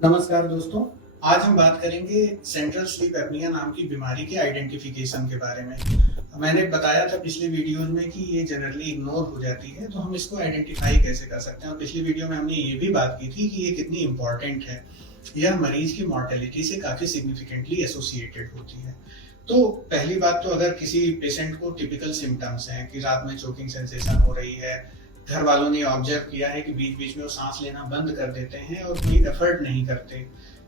नमस्कार दोस्तों। आज हम बात करेंगे सेंट्रल स्लीप एपनिया नाम की बीमारी के आइडेंटिफिकेशन के बारे में। मैंने बताया था पिछली वीडियोस में कि ये जनरली इग्नोर हो जाती है, तो हम इसको आइडेंटिफाई कैसे कर सकते हैं। और पिछली वीडियो में हमने ये भी बात की थी कि ये कितनी इंपॉर्टेंट है। यह मरीज की मॉर्टेलिटी से काफी सिग्निफिकेंटली एसोसिएटेड होती है। तो पहली बात तो अगर किसी पेशेंट को टिपिकल सिम्टम्स हैं कि रात में चोकिंग सेंसेशन हो रही है, घर वालों ने ऑब्जर्व किया है कि बीच बीच में वो सांस लेना बंद कर देते हैं और कोई एफर्ट नहीं करते,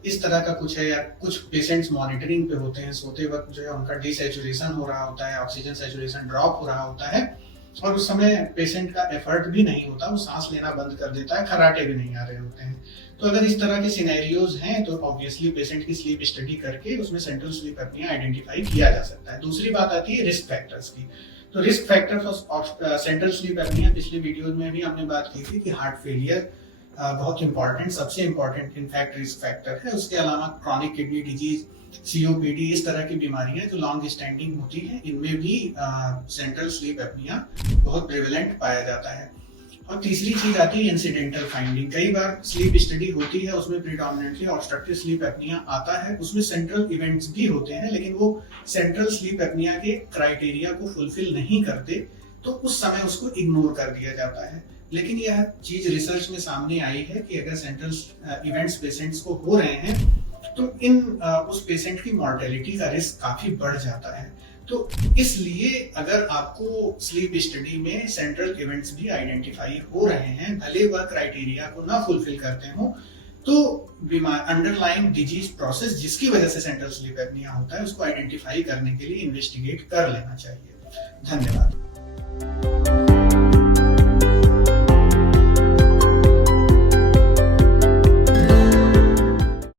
इस तरह का कुछ है, या कुछ पेशेंट्स मॉनिटरिंग पे होते हैं, सोते वक्त जो है उनका डिसैचुरेशन हो रहा होता है, ऑक्सीजन सैचुरेशन ड्रॉप हो रहा होता है और उस समय पेशेंट का एफर्ट भी नहीं होता, वो सांस लेना बंद कर देता है, खर्राटे भी नहीं आ रहे होते हैं। तो अगर इस तरह के सिनेरियोज हैं तो ऑब्वियसली पेशेंट की स्लीप स्टडी करके उसमें सेंट्रल स्लीप एपनिया आइडेंटिफाई किया जा सकता है। दूसरी बात आती है रिस्क फैक्टर्स की। तो risk factor of central sleep apnoea पिछली वीडियो में भी हमने बात की थी कि हार्ट फेलियर बहुत इंपॉर्टेंट, सबसे इंपॉर्टेंट इनफैक्ट रिस्क फैक्टर है। उसके अलावा क्रॉनिक किडनी डिजीज, सीओपीडी, इस तरह की बीमारियां जो लॉन्ग स्टैंडिंग होती हैं, इनमें भी सेंट्रल स्लीप एपनिया बहुत प्रेवलेंट पाया जाता है। और तीसरी चीज आती है इंसिडेंटल फाइंडिंग। कई बार स्लीप स्टडी होती है, उसमें प्रीडोमिनेंटली ऑब्स्ट्रक्टिव स्लीप एपनिया आता है, उसमें सेंट्रल इवेंट्स भी होते हैं, लेकिन वो सेंट्रल स्लीप एपनिया के क्राइटेरिया को फुलफिल नहीं करते, तो उस समय उसको इग्नोर कर दिया जाता है। लेकिन यह चीज रिसर्च में सामने आई है कि अगर सेंट्रल इवेंट्स पेशेंट्स को हो रहे हैं तो उस पेशेंट की मॉर्टेलिटी का रिस्क काफी बढ़ जाता है। तो इसलिए अगर आपको स्लीप स्टडी में सेंट्रल इवेंट्स भी आइडेंटिफाई हो रहे हैं, भले वह क्राइटेरिया को ना फुलफिल करते हो, तो बीमार अंडरलाइंग डिजीज प्रोसेस जिसकी वजह से सेंट्रल स्लीप एपनिया होता है उसको आइडेंटिफाई करने के लिए इन्वेस्टिगेट कर लेना चाहिए। धन्यवाद।